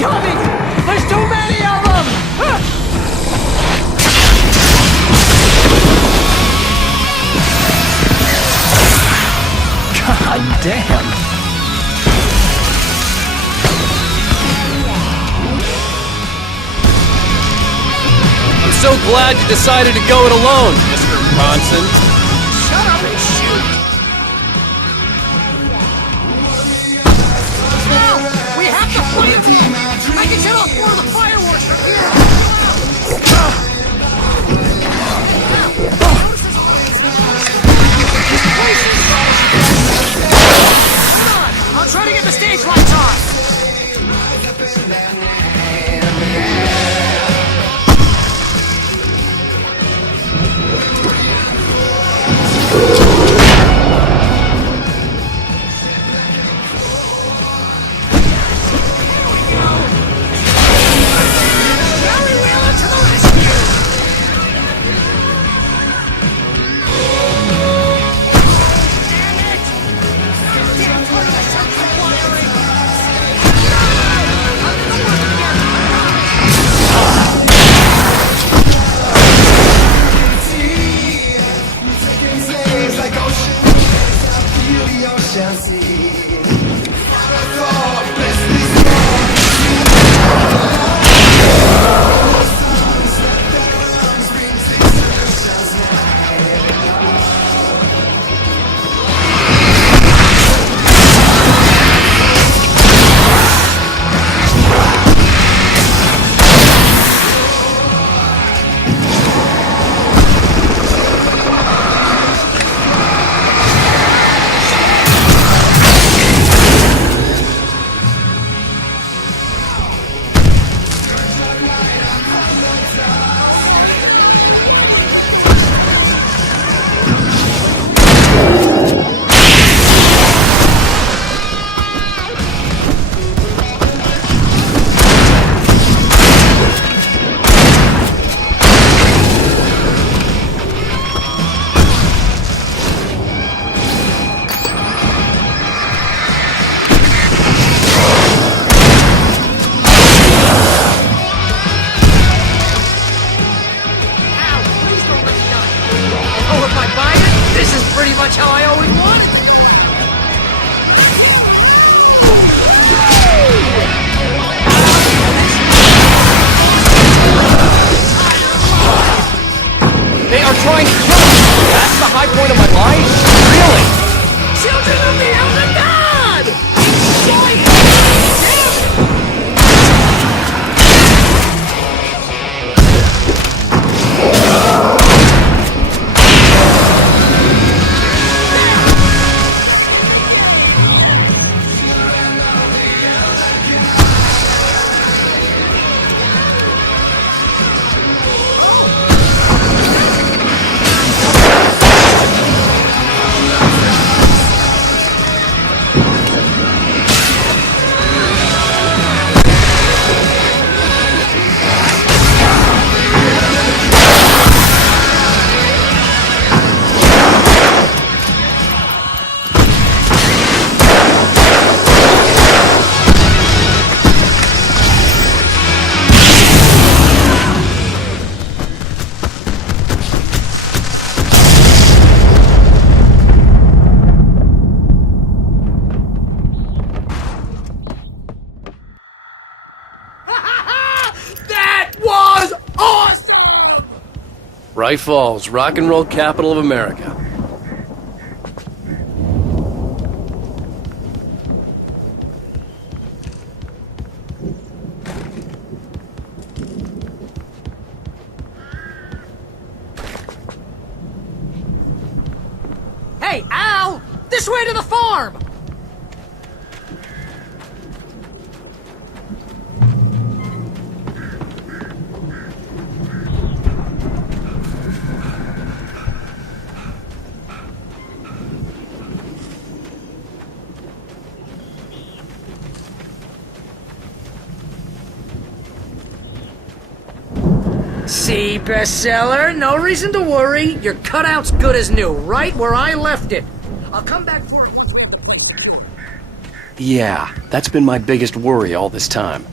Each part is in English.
coming! There's too many of them! God damn! I'm so glad you decided to go it alone, Mr. Bronson. Shut up and shoot! Now, we have to plant! I can set off more of the fireworks from here! I'll try to get the stage lights on! Barry Wheeler to the rescue! Damn it! Damn toilet circuit wiring! Pretty much how I always wanted. They are trying to kill me! That's the high point of my life? Really? Children of the Elder God! Enjoy it! Bright Falls, rock and roll capital of America. Hey, Al! This way to the farm! See, bestseller? No reason to worry. Your cutout's good as new, right where I left it. I'll come back for it once. Yeah, that's been my biggest worry all this time.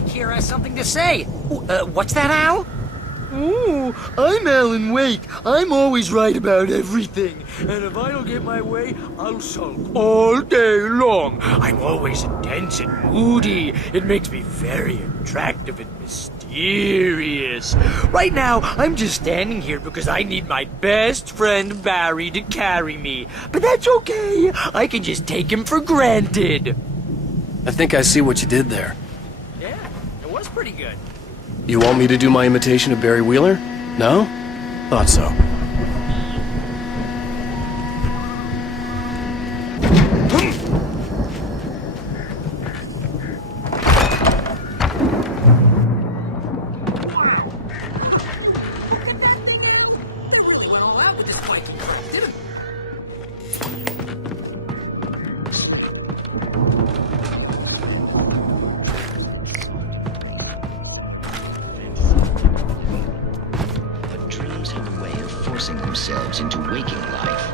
Mike here has something to say. What's that, Al? Ooh, I'm Alan Wake. I'm always right about everything. And if I don't get my way, I'll sulk all day long. I'm always intense and moody. It makes me very attractive and mysterious. Right now, I'm just standing here because I need my best friend Barry to carry me. But that's okay. I can just take him for granted. I think I see what you did there. Yeah, it was pretty good. You want me to do my imitation of Barry Wheeler? No? Thought so. Well, out with this Viking crap, didn't it? But dreams have a way of forcing themselves into waking life.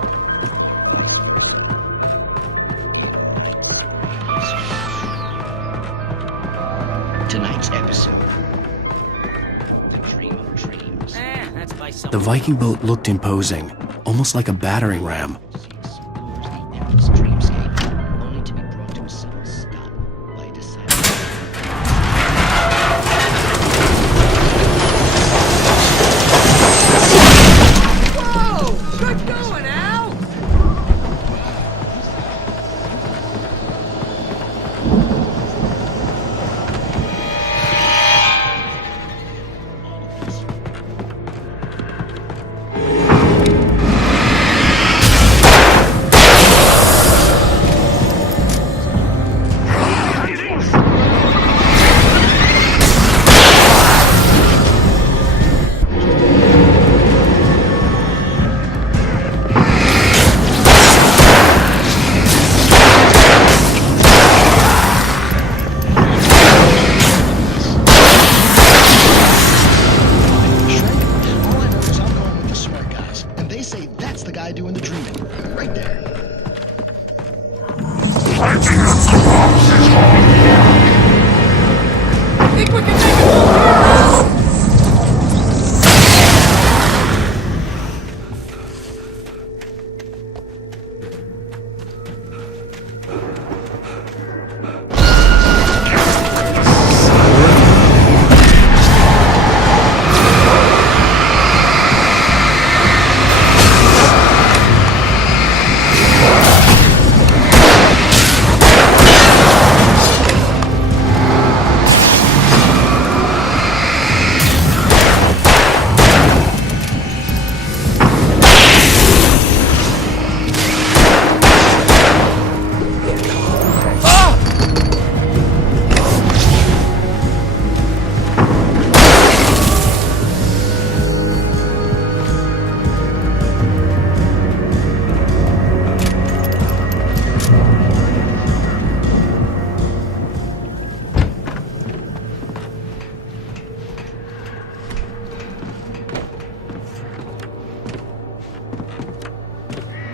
Tonight's episode, The Dream of Dreams. That's by some. The Viking boat looked imposing, almost like a battering ram. Explores the endless dreamscape, only to be brought to a sudden stop by a decided... Whoa! Good going, Al! All I know is I'm going with the smart guys, and they say that's the guy doing the dreaming. Right there. Think we can make it move here, Al?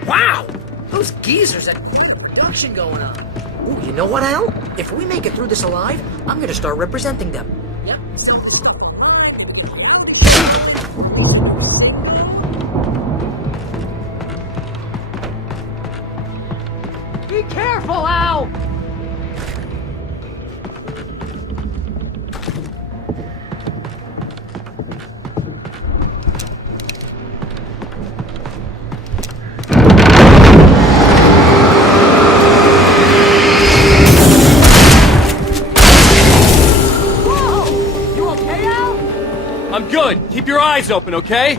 Wow! Those geezers had production going on. Ooh, you know what, Al? If we make it through this alive, I'm gonna start representing them. Yep, sounds good. Be careful, Al! Whoa! You okay, Al? I'm good. Keep your eyes open, okay?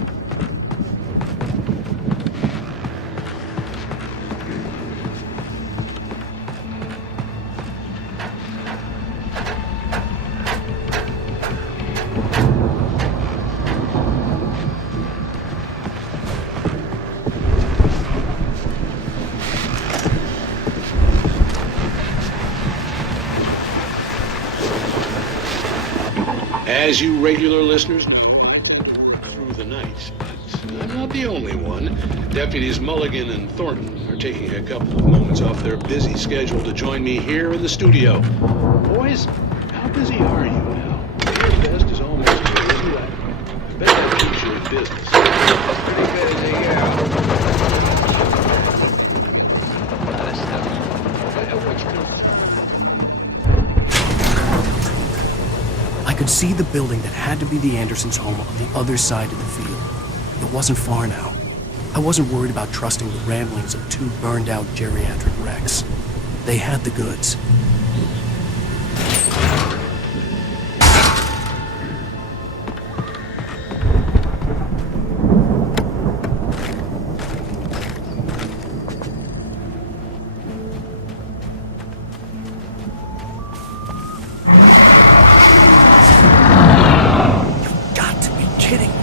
As you regular listeners know, I have to work through the night, but I'm not the only one. Deputies Mulligan and Thornton are taking a couple of moments off their busy schedule to join me here in the studio. Boys, how busy are you? business. Pretty busy, yeah. I could see the building that had to be the Andersons' home on the other side of the field. It wasn't far now. I wasn't worried about trusting the ramblings of two burned-out geriatric wrecks. They had the goods. You've got to be kidding me.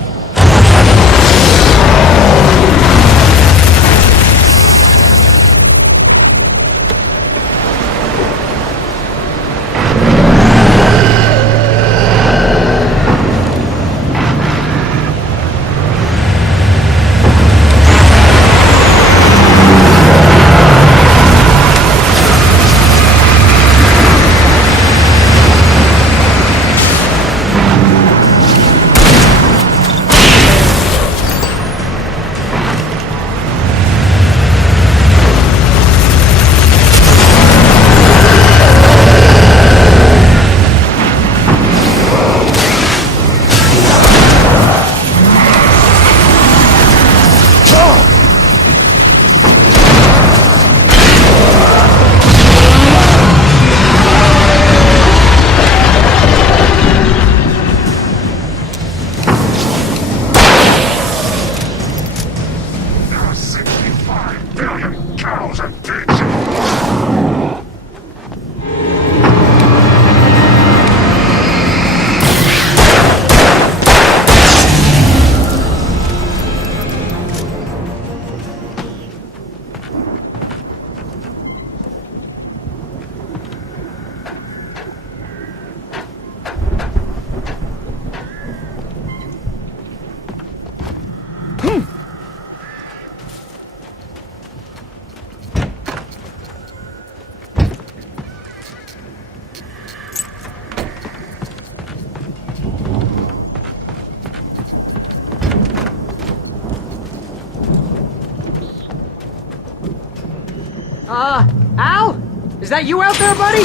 Al? Is that you out there, buddy?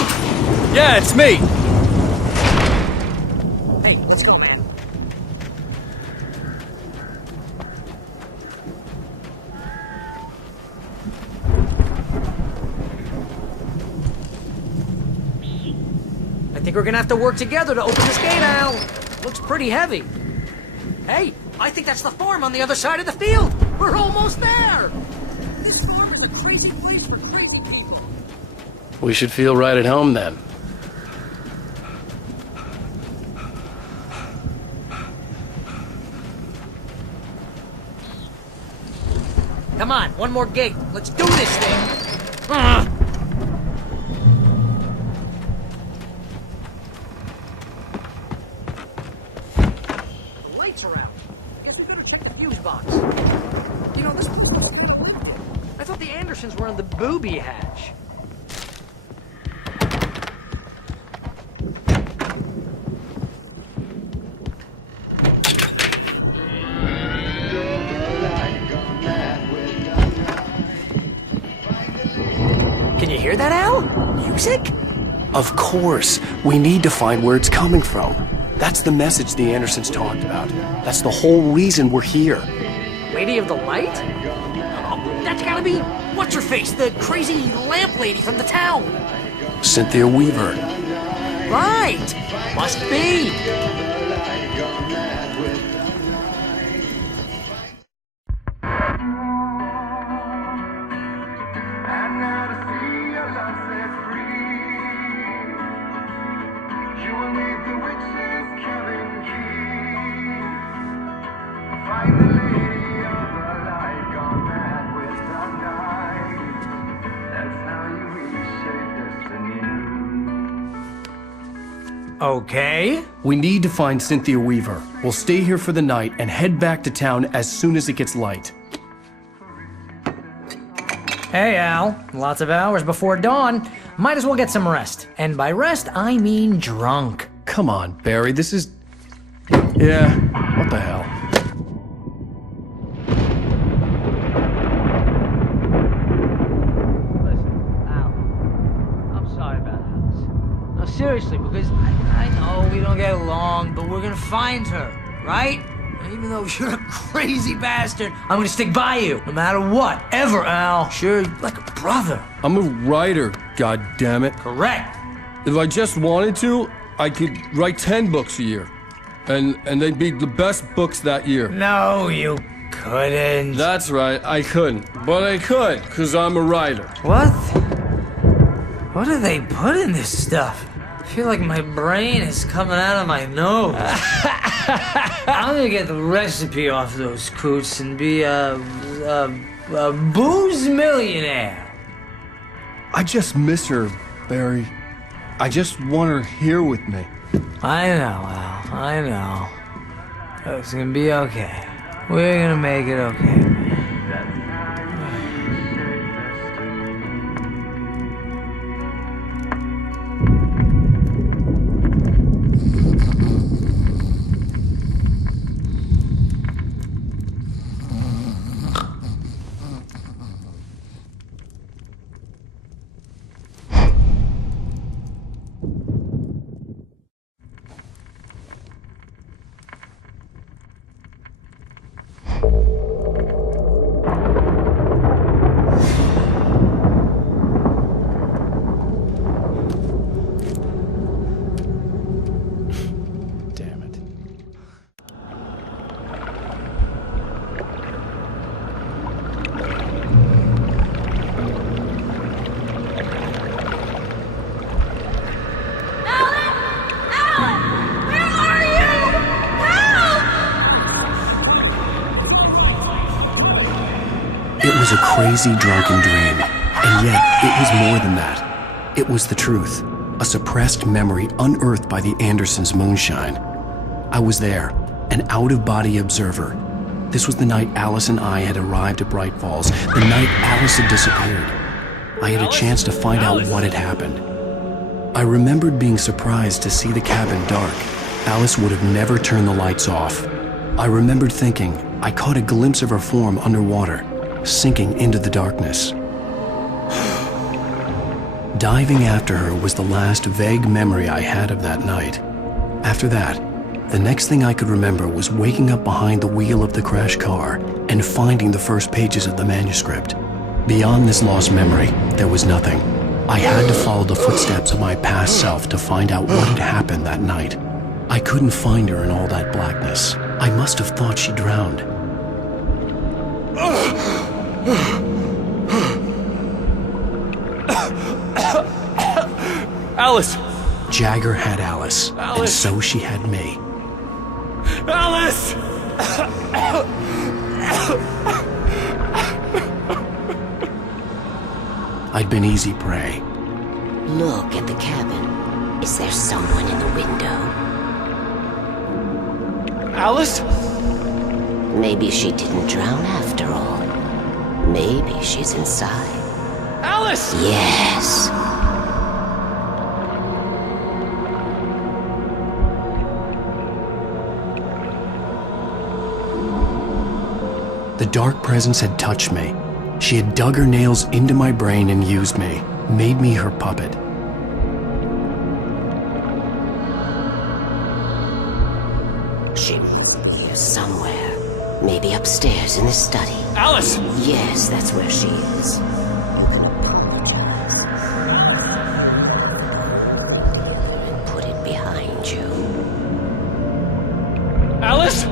Yeah, it's me. Hey, let's go, man. I think we're gonna have to work together to open this gate, Al. Looks pretty heavy. Hey, I think that's the farm on the other side of the field. We're almost there. This farm is a crazy place for crazy people. We should feel right at home then. Come on, one more gate. Let's do this thing. The lights are out. Guess we better check the fuse box. You know, this lived it. I thought the Andersons were on the booby hatch. Can you hear that, Al? Music? Of course. We need to find where it's coming from. That's the message the Andersons talked about. That's the whole reason we're here. Lady of the Light? Oh, that's gotta be what's-her-face, the crazy lamp lady from the town. Cynthia Weaver. Right! Must be! Okay. We need to find Cynthia Weaver. We'll stay here for the night and head back to town as soon as it gets light. Hey, Al. Lots of hours before dawn. Might as well get some rest. And by rest, I mean drunk. Come on, Barry, this is... Yeah, what the hell? seriously, because I know we don't get along, but we're gonna find her, right? And even though you're a crazy bastard, I'm gonna stick by you, no matter what, ever, Al. Sure, like a brother. I'm a writer, goddammit. Correct. If I just wanted to, I could write 10 books a year. And they'd be the best books that year. No, you couldn't. That's right, I couldn't. But I could, because I'm a writer. What? What do they put in this stuff? I feel like my brain is coming out of my nose. I'm gonna get the recipe off those coots and be a booze millionaire. I just miss her, Barry. I just want her here with me. I know, Al. I know. It's gonna be okay. We're gonna make it okay. Damn it. It was a crazy, drunken dream, and yet it was more than that. It was the truth, a suppressed memory unearthed by the Andersons' moonshine. I was there, an out-of-body observer. This was the night Alice and I had arrived at Bright Falls, the night Alice had disappeared. I had a chance to find out what had happened. I remembered being surprised to see the cabin dark. Alice would have never turned the lights off. I remembered thinking I caught a glimpse of her form underwater, sinking into the darkness. Diving after her was the last vague memory I had of that night. After that, the next thing I could remember was waking up behind the wheel of the crashed car and finding the first pages of the manuscript. Beyond this lost memory, there was nothing. I had to follow the footsteps of my past self to find out what had happened that night. I couldn't find her in all that blackness. I must have thought she drowned. Alice! Jagger had Alice, and so she had me. Alice! I'd been easy prey. Look at the cabin. Is there someone in the window? Alice? Maybe she didn't drown after all. Maybe she's inside. Alice! Yes. The dark presence had touched me. She had dug her nails into my brain and used me, made me her puppet. She's here somewhere. Maybe upstairs in the study. Alice! Yes, that's where she is. And put it behind you. Alice?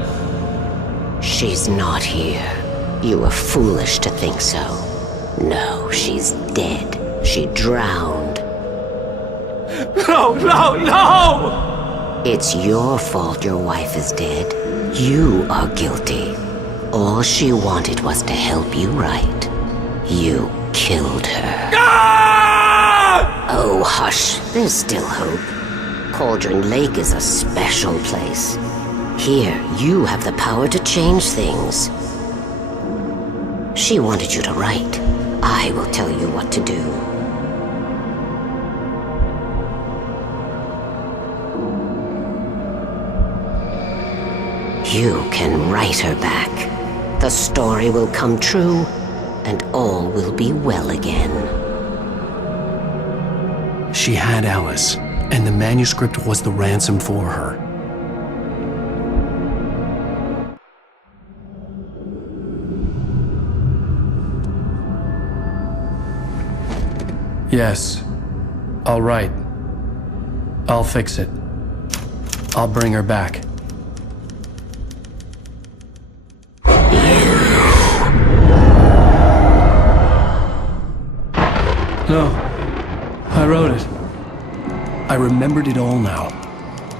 She's not here. You were foolish to think so. No, she's dead. She drowned. No, no, no! It's your fault your wife is dead. You are guilty. All she wanted was to help you right. You killed her. Ah! Oh, hush. There's still hope. Cauldron Lake is a special place. Here, you have the power to change things. She wanted you to write. I will tell you what to do. You can write her back. The story will come true, and all will be well again. She had Alice, and the manuscript was the ransom for her. Yes. All right. I'll fix it. I'll bring her back. No. I wrote it. I remembered it all now.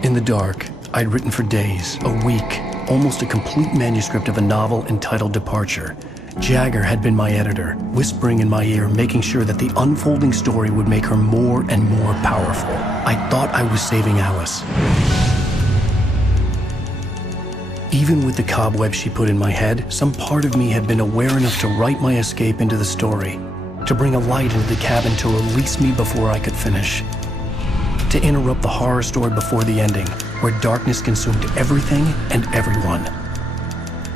In the dark, I'd written for days, a week, almost a complete manuscript of a novel entitled Departure. Jagger had been my editor, whispering in my ear, making sure that the unfolding story would make her more and more powerful. I thought I was saving Alice. Even with the cobwebs she put in my head, some part of me had been aware enough to write my escape into the story, to bring a light into the cabin to release me before I could finish, to interrupt the horror story before the ending, where darkness consumed everything and everyone.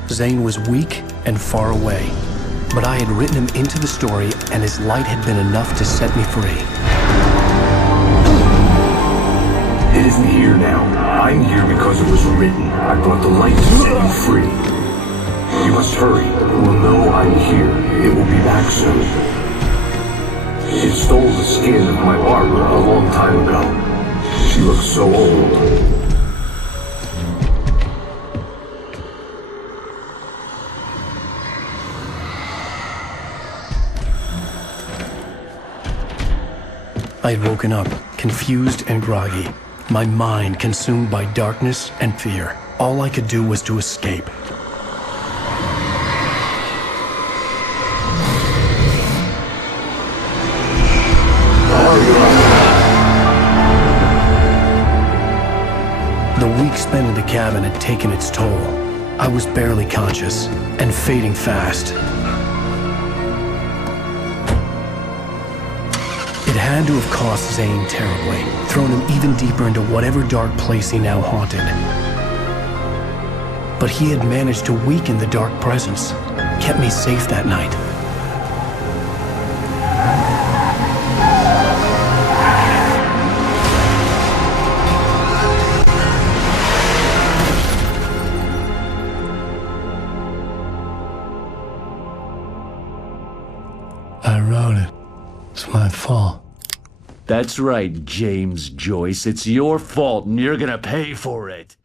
Zane was weak and far away, but I had written him into the story, and his light had been enough to set me free. It isn't here now. I'm here because it was written. I brought the light to set you free. You must hurry. It will know I'm here. It will be back soon. It stole the skin of my Barbara a long time ago. She looks so old. I had woken up, confused and groggy, my mind consumed by darkness and fear. All I could do was to escape. The week spent in the cabin had taken its toll. I was barely conscious and fading fast. It had to have cost Zane terribly, thrown him even deeper into whatever dark place he now haunted. But he had managed to weaken the dark presence, kept me safe that night. I wrote it. It's my fault. That's right, James Joyce. It's your fault, and you're gonna pay for it.